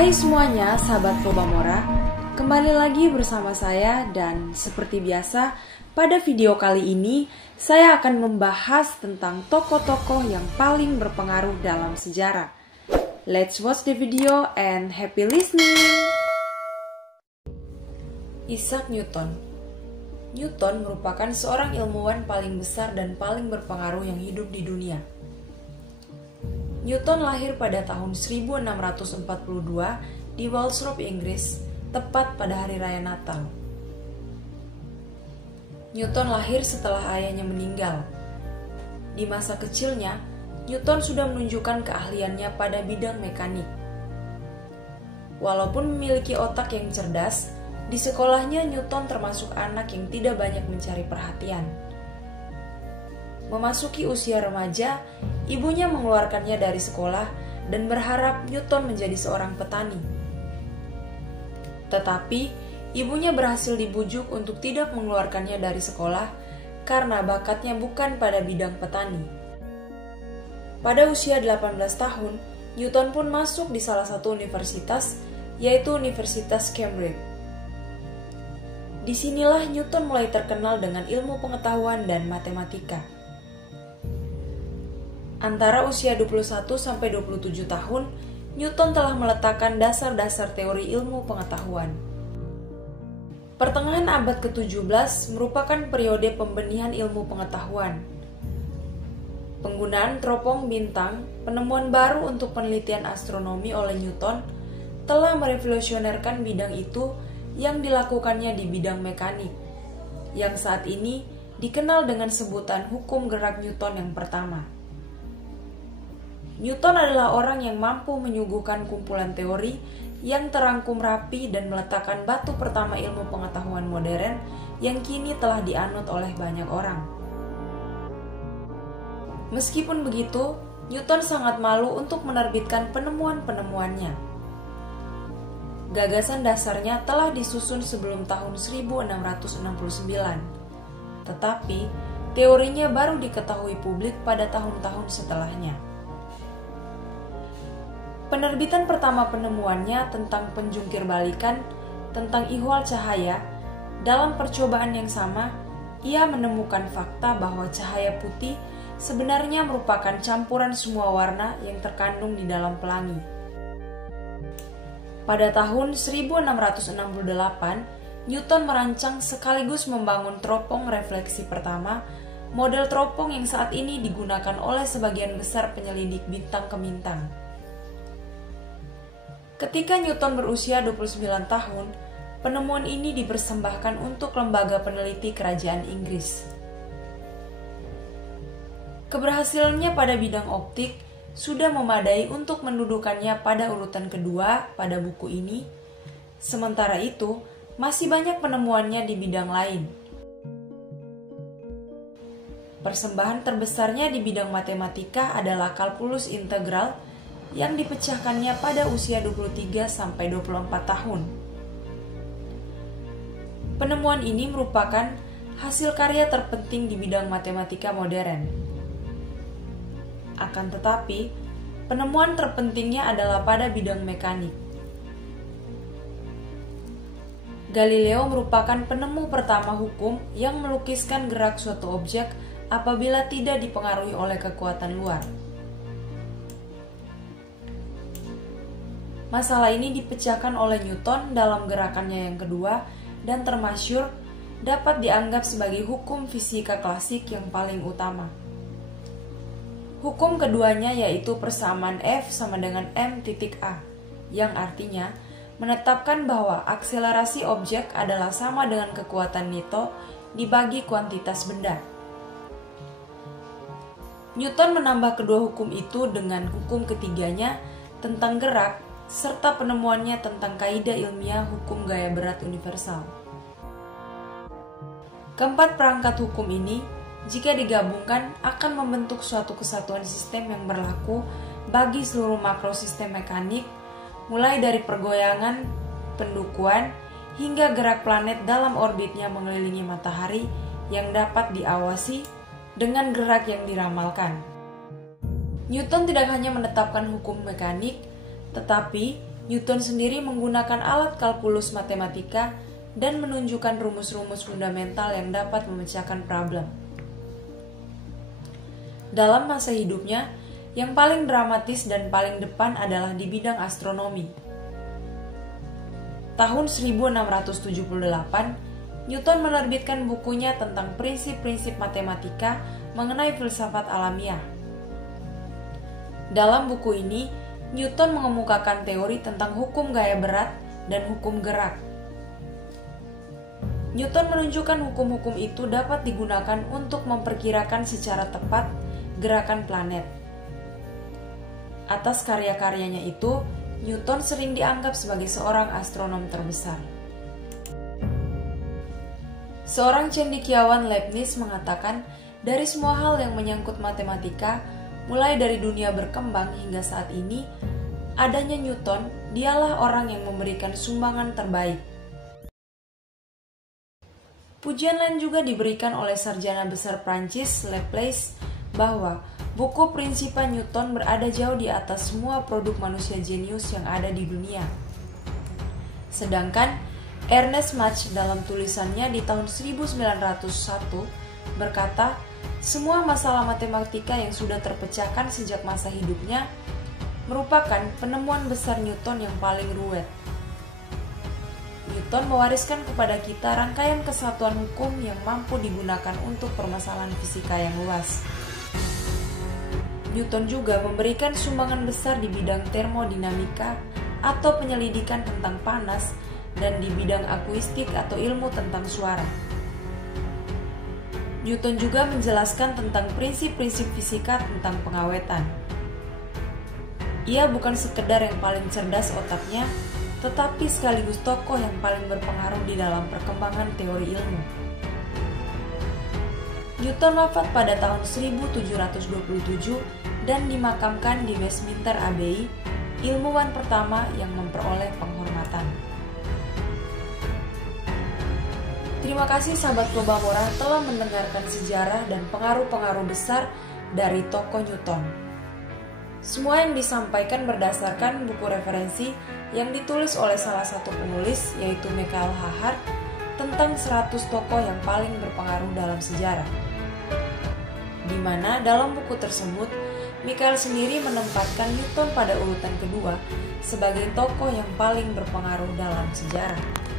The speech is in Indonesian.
Hai semuanya, sahabat Probamora. Kembali lagi bersama saya dan seperti biasa, pada video kali ini saya akan membahas tentang tokoh-tokoh yang paling berpengaruh dalam sejarah. Let's watch the video and happy listening. Isaac Newton. Newton merupakan seorang ilmuwan paling besar dan paling berpengaruh yang hidup di dunia. Newton lahir pada tahun 1642 di Walsrop, Inggris, tepat pada hari raya Natal. Newton lahir setelah ayahnya meninggal. Di masa kecilnya, Newton sudah menunjukkan keahliannya pada bidang mekanik. Walaupun memiliki otak yang cerdas, di sekolahnya Newton termasuk anak yang tidak banyak mencari perhatian. Memasuki usia remaja, ibunya mengeluarkannya dari sekolah dan berharap Newton menjadi seorang petani. Tetapi, ibunya berhasil dibujuk untuk tidak mengeluarkannya dari sekolah karena bakatnya bukan pada bidang petani. Pada usia 18 tahun, Newton pun masuk di salah satu universitas, yaitu Universitas Cambridge. Disinilah Newton mulai terkenal dengan ilmu pengetahuan dan matematika. Antara usia 21 sampai 27 tahun, Newton telah meletakkan dasar-dasar teori ilmu pengetahuan. Pertengahan abad ke-17 merupakan periode pembenihan ilmu pengetahuan. Penggunaan teropong bintang, penemuan baru untuk penelitian astronomi oleh Newton, telah merevolusionerkan bidang itu yang dilakukannya di bidang mekanik, yang saat ini dikenal dengan sebutan hukum gerak Newton yang pertama. Newton adalah orang yang mampu menyuguhkan kumpulan teori yang terangkum rapi dan meletakkan batu pertama ilmu pengetahuan modern yang kini telah dianut oleh banyak orang. Meskipun begitu, Newton sangat malu untuk menerbitkan penemuan-penemuannya. Gagasan dasarnya telah disusun sebelum tahun 1669, tetapi teorinya baru diketahui publik pada tahun-tahun setelahnya. Penerbitan pertama penemuannya tentang penjungkir balikan, tentang ihwal cahaya, dalam percobaan yang sama, ia menemukan fakta bahwa cahaya putih sebenarnya merupakan campuran semua warna yang terkandung di dalam pelangi. Pada tahun 1668, Newton merancang sekaligus membangun teropong refleksi pertama, model teropong yang saat ini digunakan oleh sebagian besar penyelidik bintang ke bintang. Ketika Newton berusia 29 tahun, penemuan ini dipersembahkan untuk lembaga peneliti kerajaan Inggris. Keberhasilannya pada bidang optik sudah memadai untuk mendudukannya pada urutan kedua pada buku ini. Sementara itu, masih banyak penemuannya di bidang lain. Persembahan terbesarnya di bidang matematika adalah kalkulus integral yang dipecahkannya pada usia 23 sampai 24 tahun. Penemuan ini merupakan hasil karya terpenting di bidang matematika modern. Akan tetapi, penemuan terpentingnya adalah pada bidang mekanik. Galileo merupakan penemu pertama hukum yang melukiskan gerak suatu objek apabila tidak dipengaruhi oleh kekuatan luar. Masalah ini dipecahkan oleh Newton dalam gerakannya yang kedua dan termasyhur dapat dianggap sebagai hukum fisika klasik yang paling utama. Hukum keduanya yaitu persamaan F sama dengan m.a, yang artinya menetapkan bahwa akselerasi objek adalah sama dengan kekuatan Newton dibagi kuantitas benda. Newton menambah kedua hukum itu dengan hukum ketiganya tentang gerak, serta penemuannya tentang kaidah ilmiah hukum gaya berat universal. Keempat perangkat hukum ini, jika digabungkan, akan membentuk suatu kesatuan sistem yang berlaku bagi seluruh makrosistem mekanik, mulai dari pergoyangan, pendukuan, hingga gerak planet dalam orbitnya mengelilingi matahari yang dapat diawasi dengan gerak yang diramalkan. Newton tidak hanya menetapkan hukum mekanik, tetapi Newton sendiri menggunakan alat kalkulus matematika dan menunjukkan rumus-rumus fundamental yang dapat memecahkan problem. Dalam masa hidupnya, yang paling dramatis dan paling depan adalah di bidang astronomi. Tahun 1678, Newton menerbitkan bukunya tentang prinsip-prinsip matematika mengenai filsafat alamiah. Dalam buku ini, Newton mengemukakan teori tentang hukum gaya berat dan hukum gerak. Newton menunjukkan hukum-hukum itu dapat digunakan untuk memperkirakan secara tepat gerakan planet. Atas karya-karyanya itu, Newton sering dianggap sebagai seorang astronom terbesar. Seorang cendekiawan Leibniz mengatakan, dari semua hal yang menyangkut matematika, mulai dari dunia berkembang hingga saat ini, adanya Newton, dialah orang yang memberikan sumbangan terbaik. Pujian lain juga diberikan oleh sarjana besar Prancis, Laplace, bahwa buku Principia Newton berada jauh di atas semua produk manusia jenius yang ada di dunia. Sedangkan Ernest Mach dalam tulisannya di tahun 1901 berkata, semua masalah matematika yang sudah terpecahkan sejak masa hidupnya merupakan penemuan besar Newton yang paling ruwet. Newton mewariskan kepada kita rangkaian kesatuan hukum yang mampu digunakan untuk permasalahan fisika yang luas. Newton juga memberikan sumbangan besar di bidang termodinamika atau penyelidikan tentang panas dan di bidang akuistik atau ilmu tentang suara. Newton juga menjelaskan tentang prinsip-prinsip fisika tentang pengawetan. Ia bukan sekedar yang paling cerdas otaknya, tetapi sekaligus tokoh yang paling berpengaruh di dalam perkembangan teori ilmu. Newton wafat pada tahun 1727 dan dimakamkan di Westminster Abbey, ilmuwan pertama yang memperoleh penghormatan. Terima kasih sahabat Probamora telah mendengarkan sejarah dan pengaruh-pengaruh besar dari tokoh Newton. Semua yang disampaikan berdasarkan buku referensi yang ditulis oleh salah satu penulis, yaitu Michael Hahart, tentang 100 tokoh yang paling berpengaruh dalam sejarah. Di mana dalam buku tersebut, Michael sendiri menempatkan Newton pada urutan kedua sebagai tokoh yang paling berpengaruh dalam sejarah.